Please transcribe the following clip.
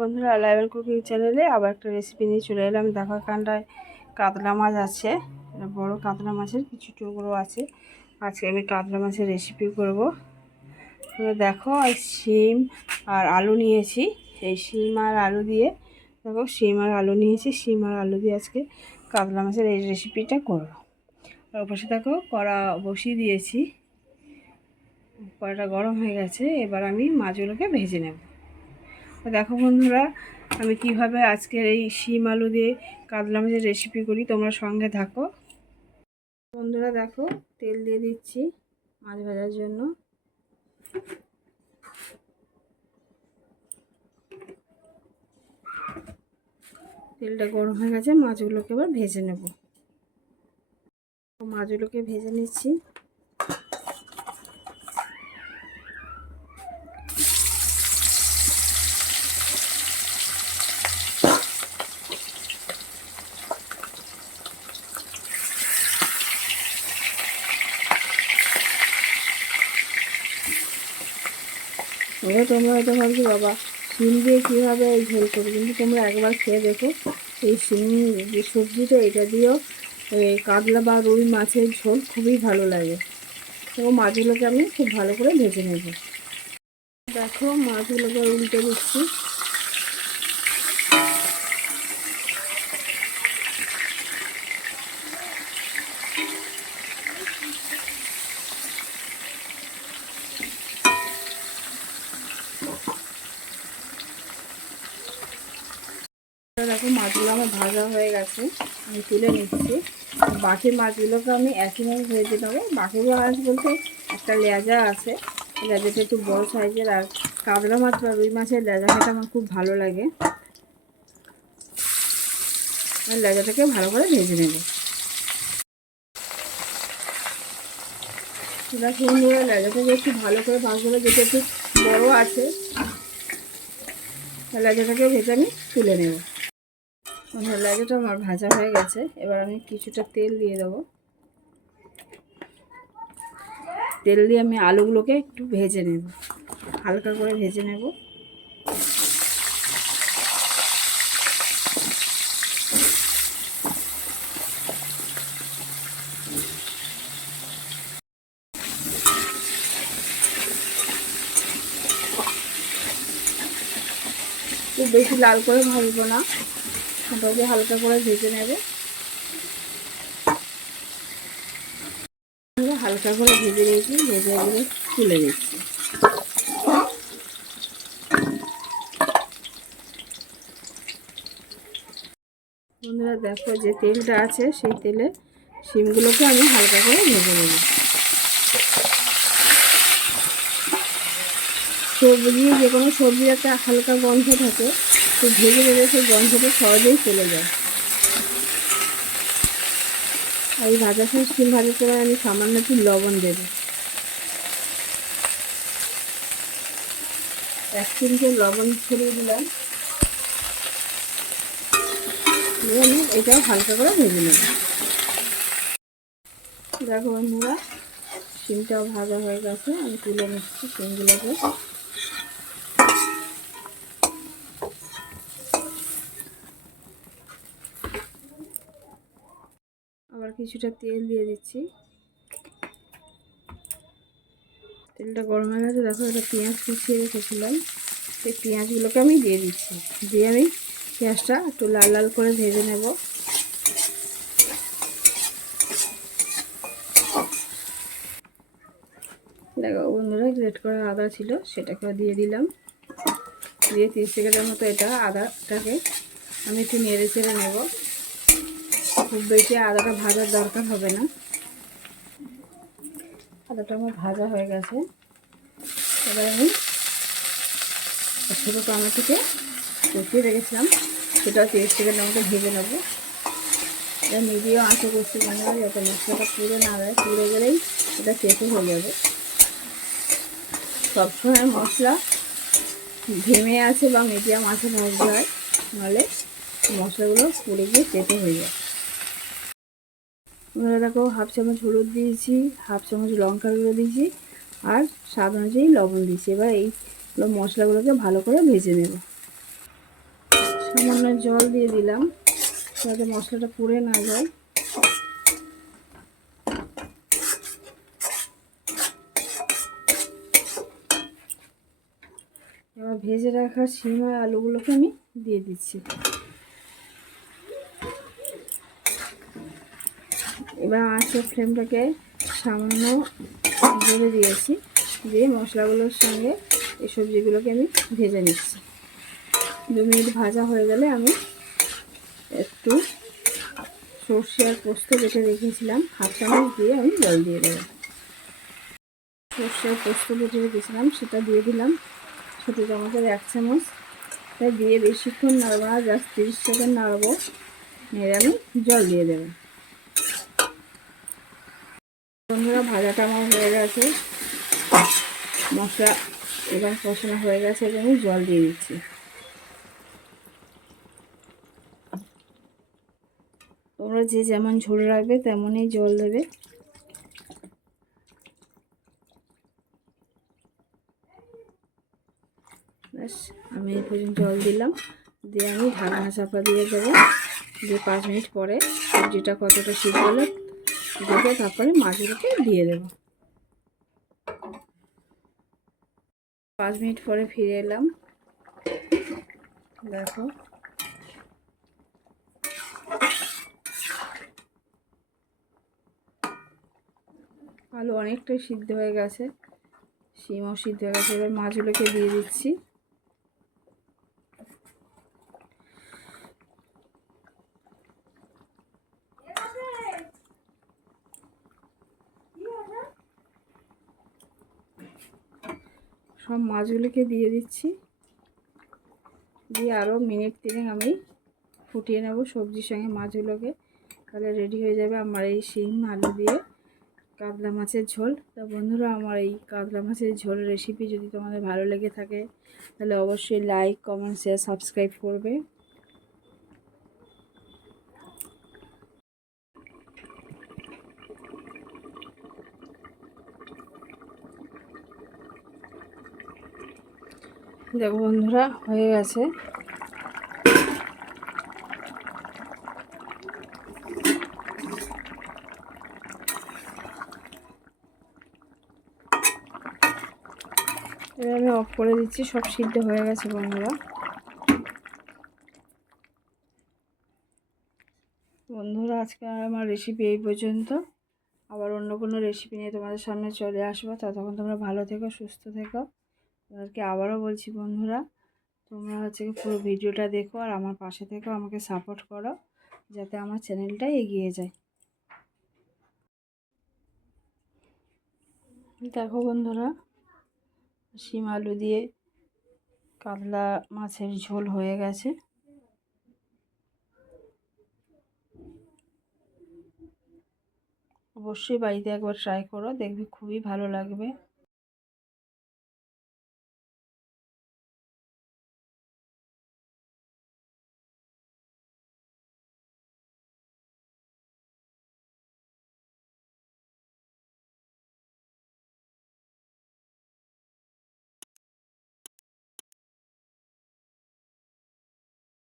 বন্ধুরা লাইভেন কুকিং চ্যানেলে আবার একটা রেসিপি নিয়ে চলে এলাম। দেখো কান্ডায় কাতলা মাছ আছে বড় কাতলা মাছের, কিছু টুকরো আছে। আজকে আমি কাতলা মাছের রেসিপি করব। দেখো, আর শিম আর আলু নিয়েছি। এই শিম আর আলু দিয়ে, দেখো, শিম আর আলু নিয়েছি। শিম আর আলু দিয়ে আজকে কাতলা মাছের এই রেসিপিটা করব। আর পাশে দেখো, কড়া বসিয়ে দিয়েছি। কড়াটা গরম হয়ে গেছে, এবার আমি মাছগুলোকে ভেজে নেব। দেখো বন্ধুরা, আমি কীভাবে আজকের এই শিম আলু দিয়ে কাতলা মাছের রেসিপি করি, তোমরা সঙ্গে থাকো। বন্ধুরা দেখো, তেল দিয়ে দিচ্ছি মাছ ভাজার জন্য। তেলটা গরম হয়ে গেছে, মাছগুলোকে এবার ভেজে নেব। মাছগুলোকে ভেজে নিচ্ছি। এবার তোমরা হয়তো ভাবছ, বাবা, শিম দিয়ে কীভাবে এই ঝোল করবে? কিন্তু তোমরা একবার খেয়ে দেখো, এই শিম, যে সবজিটা, এটা দিয়েও কাতলা বা রুই মাছের ঝোল খুবই ভালো লাগে। তো মাছগুলোকে আমি খুব ভালো করে ভেজে নেব। দেখো, মাছগুলোকে উল্টে দিচ্ছি। দেখো, মাছগুলো আমার ভাজা হয়ে গেছে। আমি তুলে নিচ্ছি। বাকি মাছগুলোকে আমি একইভাবে ভেজে নেব। বাকি মাছ বলতে একটা লেজা আছে। লেজাটা একটু বড় সাইজের আর কাবলা মাছ বা রুই মাছের লেজা খেতে আমার খুব ভালো লাগে। আর লেজাটাকে ভালো করে ভেজে নেব। সুন্দর লেজাটাকে একটু ভালো করে ভাজলে যেটা একটু বড়ো আছে, লেজাটাকে ভেজে আমি তুলে নেব। লেজাটা আমার ভাজা হয়ে গেছে। এবার আমি কিছুটা তেল দিয়ে দেবো। তেল দিয়ে আমি আলুগুলোকে একটু ভেজে নেব। হালকা করে ভেজে নেব। বেশি লাল করে ভাজবো না। ওটাকে হালকা করে ভেজে নেবে। হালকা করে ভেজে রেখে ভেজে এগুলো তুলে দিচ্ছি বন্ধুরা, দেখো যে তেলটা আছে, সেই তেলে শিমগুলোকে আমি হালকা করে ভেজে নেব। সবজি, যে কোনো সবজি একটা হালকা গন্ধ থাকে তো ভেজে ভেজে সেই গন্ধটা সহজেই চলে যায়। আর এই ভাজা সময় শিম ভাজার সময় আমি সামান্য একটু লবণ দেব। এক চিমটে লবণ ছড়িয়ে দিলাম। আমি এটাও হালকা করে ভেজে নেব। দেখো বন্ধুরা সিমটাও ভাজা হয়ে গেছে। আমি তুলে নিচ্ছি শিমগুলোকে আবার কিছুটা তেল দিয়ে দিচ্ছি। তেলটা গরম হয়ে গেছে, দেখো এটা পেঁয়াজ কুচিয়ে রেখেছিলাম। সেই পেঁয়াজগুলোকে আমি দিয়ে দিচ্ছি। দিয়ে আমি পেঁয়াজটা একটু লাল লাল করে ভেজে নেব। দেখো বন্ধুরা, গ্রেট করা আদা ছিল, সেটাকে দিয়ে দিলাম। দিয়ে তিরিশ সেকেন্ডের মতো এটা আদাটাকে আমি একটু নেড়ে চেড়ে নেব। খুব বেশি আদাটা ভাজার দরকার হবে না। আদাটা আমার ভাজা হয়ে গেছে। এবার আমি ছোটো টমেটোকে কষিয়ে রেখেছিলাম। সেটা তিরিশ সেকেন্ডের মতো ভেজে নেব। এটা মিডিয়াম আঁচে করছি মনে হয় যাতে মশলাটা পুড়ে না দেয় পুড়ে গেলেই এটা কেটে হয়ে যাবে। সবসময় মশলা ঘেমে আছে বা মিডিয়াম আছে ভাজতে হয় নাহলে মশলাগুলো পুড়ে গিয়ে কেটে হয়ে যায় এবার দেখো হাফ চামচ হলুদ দিয়েছি, হাফ চামচ লঙ্কার গুঁড়ো দিয়েছি আর স্বাদ অনুযায়ী লবণ দিয়েছি। এবার এই মশলাগুলোকে ভালো করে ভেজে নেব। সামান্য জল দিয়ে দিলাম যাতে মশলাটা পুড়ে না যায়। এবার ভেজে রাখা আর আলুগুলোকে আমি দিয়ে দিচ্ছি। এবার আঁচের ফ্লেমটাকে সামান্য জোরে দিয়েছি। দিয়ে মশলাগুলোর সঙ্গে এই সবজিগুলোকে আমি ভেজে নিচ্ছি। দু মিনিট ভাজা হয়ে গেলে আমি একটু সর্ষে আর পোস্ত বেটে রেখেছিলাম। হাফ চামচ দিয়ে আমি জল দিয়ে দেবো। সর্ষে আর পোস্ত বেটে রেখেছিলাম, সেটা দিয়ে দিলাম ছোটো চামচের এক চামচ। তাই দিয়ে বেশিক্ষণ নাড়বো না, জাস্ট তিরিশ সেকেন্ড নাড়বো। নেড়ে আমি জল দিয়ে দেবো। বন্ধুরা, ভাজাটা আমার হয়ে গেছে। মশলা এবার কষানো হয়ে গেছে আমি জল দিয়ে দিচ্ছি। তোমরা যে যেমন ঝোল রাখবে, তেমনই জল দেবে। ব্যাস, আমি পর্যন্ত জল দিলাম। দিয়ে আমি ঢাকনা চাপা দিয়ে দেবো। দিয়ে পাঁচ মিনিট পরে সবজিটা কতটা সিদ্ধ হলো দেখে তারপরে মাছগুলোকে দিয়ে দেবো। পাঁচ মিনিট পরে ফিরে এলাম। দেখো। আলু অনেকটাই সিদ্ধ হয়ে গেছে। শিমও সিদ্ধ হয়ে গেছে। এবার মাছগুলোকে দিয়ে দিচ্ছি। সব মাছগুলোকে দিয়ে দিচ্ছি। দিয়ে আরও মিনিট তিনেক আমি ফুটিয়ে নেব সবজির সঙ্গে মাছগুলোকে। তাহলে রেডি হয়ে যাবে আমার এই শিম, আলু দিয়ে কাতলা মাছের ঝোল। তা বন্ধুরা, আমার এই কাতলা মাছের ঝোল রেসিপি যদি তোমাদের ভালো লেগে থাকে, তাহলে অবশ্যই লাইক কমেন্ট শেয়ার সাবস্ক্রাইব করবে। দেখো বন্ধুরা, হয়ে গেছে। আমি অফ করে দিচ্ছি, সব সিদ্ধ হয়ে গেছে বন্ধুরা। বন্ধুরা, আজকে আমার রেসিপি এই পর্যন্ত। আবার অন্য কোনো রেসিপি নিয়ে তোমাদের সামনে চলে আসব। ততক্ষণ তোমরা ভালো থেকো, সুস্থ থেকো। তোমাদেরকে আবারও বলছি, বন্ধুরা, তোমরা হচ্ছে কি পুরো ভিডিওটা দেখো আর আমার পাশে থেকো আমাকে সাপোর্ট করো, যাতে আমার চ্যানেলটা এগিয়ে যায়। দেখো বন্ধুরা, শিম আলু দিয়ে কাতলা মাছের ঝোল হয়ে গেছে। অবশ্যই বাড়িতে একবার ট্রাই করো, দেখবে খুবই ভালো লাগবে।